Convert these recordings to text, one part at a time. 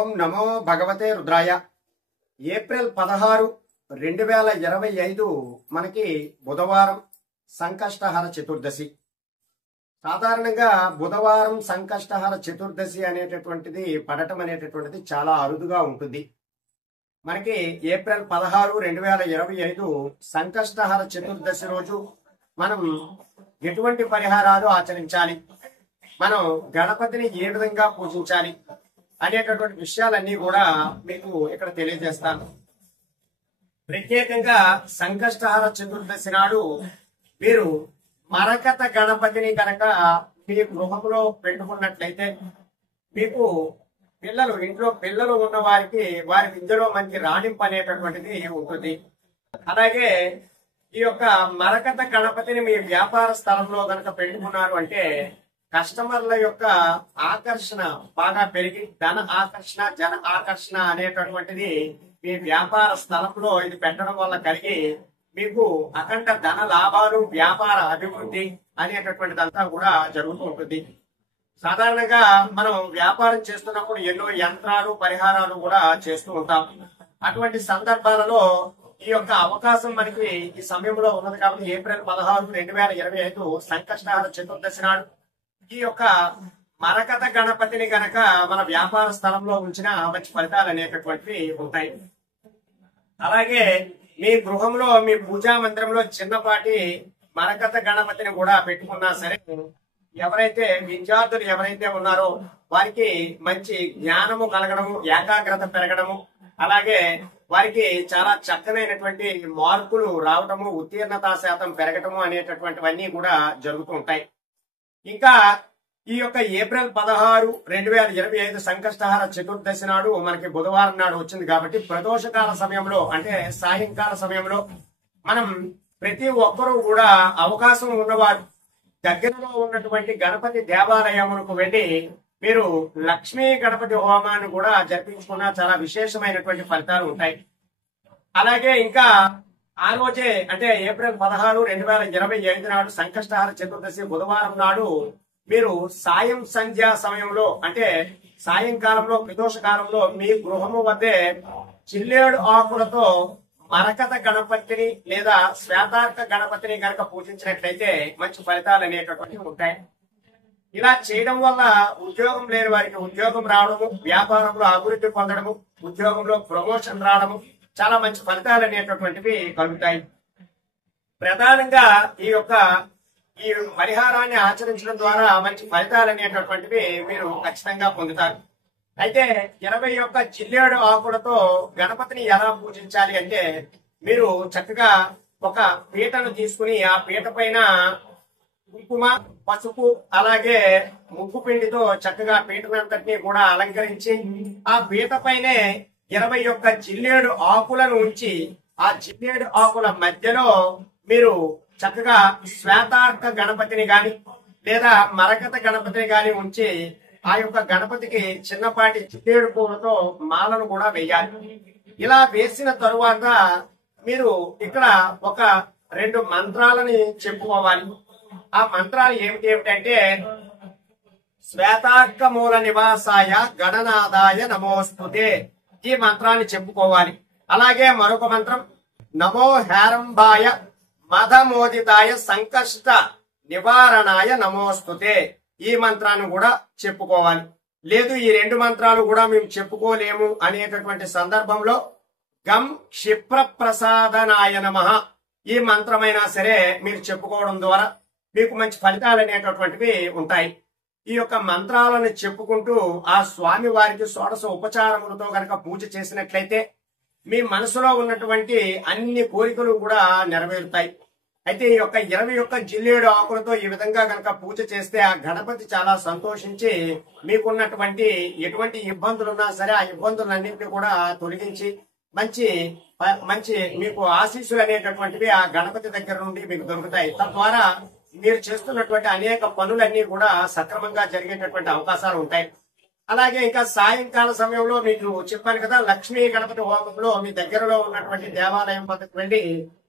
ఓం నమో భగవతే రుద్రాయ. ఏప్రిల్ 16, 2025 మనకి బుధవారం సంకష్టహర చతుర్దశి. సాధారణంగా బుధవారం సంకష్టహర చతుర్దశి అనేటటువంటిది పడటం అనేటటువంటిది చాలా అరుదుగా ఉంటుంది. మనకి ఏప్రిల్ 16, 2025 సంకష్టహర చతుర్దశి రోజు మనం ఎటువంటి పరిహారాలు ఆచరించాలి, మనం గణపతిని ఏ విధంగా పూజించాలి అనేటటువంటి విషయాలన్నీ కూడా మీకు ఇక్కడ తెలియజేస్తాను. ప్రత్యేకంగా సంకష్టహర చతుర్దశి నాడు మీరు మరకత గణపతిని కనుక మీ గృహంలో పెట్టుకున్నట్లయితే మీకు ఇంట్లో పిల్లలు ఉన్న వారికి వారి విద్యలో మంచి రాణింపు అనేటటువంటిది ఉంటుంది. అలాగే ఈ యొక్క మరకత గణపతిని మీ వ్యాపార స్థలంలో కనుక పెట్టుకున్నారు అంటే కస్టమర్ల యొక్క ఆకర్షణ బాగా పెరిగి ధన ఆకర్షణ, జన ఆకర్షణ అనేటటువంటిది మీ వ్యాపార స్థలంలో ఇది పెట్టడం వల్ల కలిగి మీకు అఖండ ధన లాభాలు, వ్యాపార అభివృద్ధి అనేటటువంటిదంతా కూడా జరుగుతూ ఉంటుంది. సాధారణంగా మనం వ్యాపారం చేస్తున్నప్పుడు ఎన్నో యంత్రాలు, పరిహారాలు కూడా చేస్తూ ఉంటాం. అటువంటి సందర్భాలలో ఈ యొక్క అవకాశం మనకి ఈ సమయంలో ఉన్నది కాబట్టి ఏప్రిల్ 16, 2025 సంకష్టహర చతుర్దశి నాడు ఈ యొక్క మరకత గణపతిని గనక మన వ్యాపార స్థలంలో ఉంచిన మంచి ఫలితాలు అనేటటువంటివి ఉంటాయి. అలాగే మీ గృహంలో, మీ పూజా మందిరంలో చిన్నపాటి మరకత గణపతిని కూడా పెట్టుకున్నా సరే ఎవరైతే విద్యార్థులు ఎవరైతే ఉన్నారో వారికి మంచి జ్ఞానము కలగడము, ఏకాగ్రత పెరగడము, అలాగే వారికి చాలా చక్కనైనటువంటి మార్కులు రావటము, ఉత్తీర్ణతా శాతం పెరగటము అనేటటువంటివన్నీ కూడా జరుగుతూ ఉంటాయి. ఇంకా ఈ యొక్క ఏప్రిల్ 16, 2025 సంకష్టహర చతుర్దశి నాడు మనకి బుధవారం నాడు వచ్చింది కాబట్టి ప్రదోషకాల సమయంలో అంటే సాయంకాల సమయంలో మనం ప్రతి ఒక్కరూ కూడా అవకాశం ఉన్నవారు దగ్గరలో ఉన్నటువంటి గణపతి దేవాలయములకు వెళ్లి మీరు లక్ష్మీ గణపతి హోమాన్ని కూడా జరిపించుకున్న చాలా విశేషమైనటువంటి ఫలితాలు ఉంటాయి. అలాగే ఇంకా ఆ రోజే అంటే ఏప్రిల్ 16, 2025 నాడు సంకష్టహర చతుర్దశి బుధవారం నాడు మీరు సాయం సంధ్యా సమయంలో అంటే సాయంకాలంలో ప్రదోష కాలంలో మీ గృహము వద్దే చిల్లేడు ఆకులతో మరకత గణపతిని లేదా శ్వేతార్క గణపతిని కనుక పూజించినట్లయితే మంచి ఫలితాలు అనేటటువంటివి ఉంటాయి. ఇలా చేయడం వల్ల ఉద్యోగం లేని వారికి ఉద్యోగం రావడము, వ్యాపారంలో అభివృద్ధి పొందడము, ఉద్యోగంలో ప్రమోషన్ రావడము, చాలా మంచి ఫలితాలు అనేటటువంటివి కలుగుతాయి. ప్రధానంగా ఈ పరిహారాన్ని ఆచరించడం ద్వారా మంచి ఫలితాలు అనేటటువంటివి మీరు ఖచ్చితంగా పొందుతారు. అయితే 21 జిల్లేడు ఆకులతో గణపతిని ఎలా పూజించాలి అంటే మీరు చక్కగా ఒక పీటను తీసుకుని ఆ పీట పైన కుంకుమ, పసుపు, అలాగే ముగ్గు పిండితో చక్కగా పీటనంతటినీ కూడా అలంకరించి ఆ పీట పైనే 21 జిల్లేడు ఆకులను ఉంచి ఆ జిల్లేడు ఆకుల మధ్యలో మీరు చక్కగా శ్వేతార్క గణపతిని గాని లేదా మరకత గణపతిని గాని ఉంచి ఆ యొక్క గణపతికి చిన్నపాటి జిల్లేడు పూలతో మాలను కూడా వేయాలి. ఇలా వేసిన తరువాత మీరు ఇక్కడ ఒక 2 మంత్రాలని చెప్పుకోవాలి. ఆ మంత్రాలు ఏమిటంటే శ్వేతార్క మూల నివాసాయ గణనాదాయ నమోస్తుతే ఈ మంత్రాన్ని చెప్పుకోవాలి. అలాగే మరొక మంత్రం నమో హేరంబాయ మదమోదితాయ సంకష్ట నివారణాయ నమోస్తుతే ఈ మంత్రాన్ని కూడా చెప్పుకోవాలి. లేదు ఈ 2 మంత్రాలు కూడా మేము చెప్పుకోలేము అనేటటువంటి సందర్భంలో గం క్షిప్ర ప్రసాదనాయ నమః ఈ మంత్రమైనా సరే మీరు చెప్పుకోవడం ద్వారా మీకు మంచి ఫలితాలు అనేటటువంటివి ఉంటాయి. ఈ యొక్క మంత్రాలను చెప్పుకుంటూ ఆ స్వామి వారికి షోడశ ఉపచారములతో గనక పూజ చేసినట్లయితే మీ మనసులో ఉన్నటువంటి అన్ని కోరికలు కూడా నెరవేరుతాయి. అయితే ఈ యొక్క 21 జిల్లేడు ఆకులతో ఈ విధంగా గనక పూజ చేస్తే ఆ గణపతి చాలా సంతోషించి మీకున్నటువంటి ఎటువంటి ఇబ్బందులున్నా సరే ఆ ఇబ్బందులన్నింటినీ కూడా తొలగించి మంచి మీకు ఆశీస్సులు అనేటటువంటివి ఆ గణపతి దగ్గర నుండి మీకు దొరుకుతాయి. తద్వారా మీరు చేస్తున్నటువంటి అనేక పనులన్నీ కూడా సక్రమంగా జరిగేటటువంటి అవకాశాలు ఉంటాయి. అలాగే ఇంకా సాయంకాల సమయంలో మీకు చెప్పాను కదా లక్ష్మీ గణపతి హోమంలో మీ దగ్గరలో ఉన్నటువంటి దేవాలయం వద్దకు వెళ్లి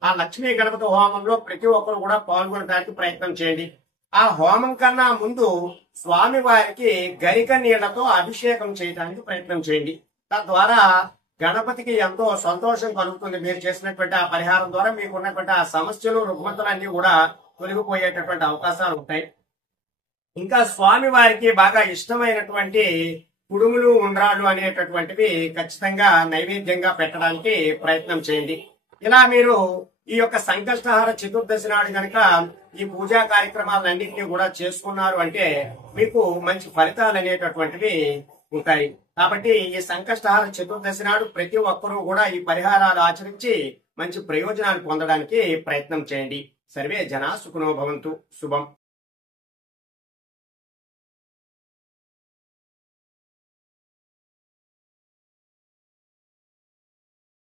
ఆ లక్ష్మీ గణపతి హోమంలో ప్రతి ఒక్కరు కూడా పాల్గొనడానికి ప్రయత్నం చేయండి. ఆ హోమం కన్నా ముందు స్వామి వారికి గరిక నీళ్లతో అభిషేకం చేయడానికి ప్రయత్నం చేయండి. తద్వారా గణపతికి ఎంతో సంతోషం కలుగుతుంది. మీరు చేసినటువంటి ఆ పరిహారం ద్వారా మీకు ఉన్నటువంటి ఆ సమస్యలు రుగ్మతలు అన్ని కూడా తొలగిపోయేటటువంటి అవకాశాలు ఉంటాయి. ఇంకా స్వామి వారికి బాగా ఇష్టమైనటువంటి కుడుములు ఉండ్రాళ్ళు అనేటటువంటివి ఖచ్చితంగా నైవేద్యంగా పెట్టడానికి ప్రయత్నం చేయండి. ఇలా మీరు ఈ యొక్క సంకష్టహార చతుర్దశి నాడు గనక ఈ పూజా కార్యక్రమాలన్నింటినీ కూడా చేసుకున్నారు అంటే మీకు మంచి ఫలితాలు అనేటటువంటివి ఉంటాయి. కాబట్టి ఈ సంకష్టహార చతుర్దశి నాడు ప్రతి ఒక్కరూ కూడా ఈ పరిహారాలు ఆచరించి మంచి ప్రయోజనాలు పొందడానికి ప్రయత్నం చేయండి. సర్వే జనా సుఖినో భవంతు. శుభం.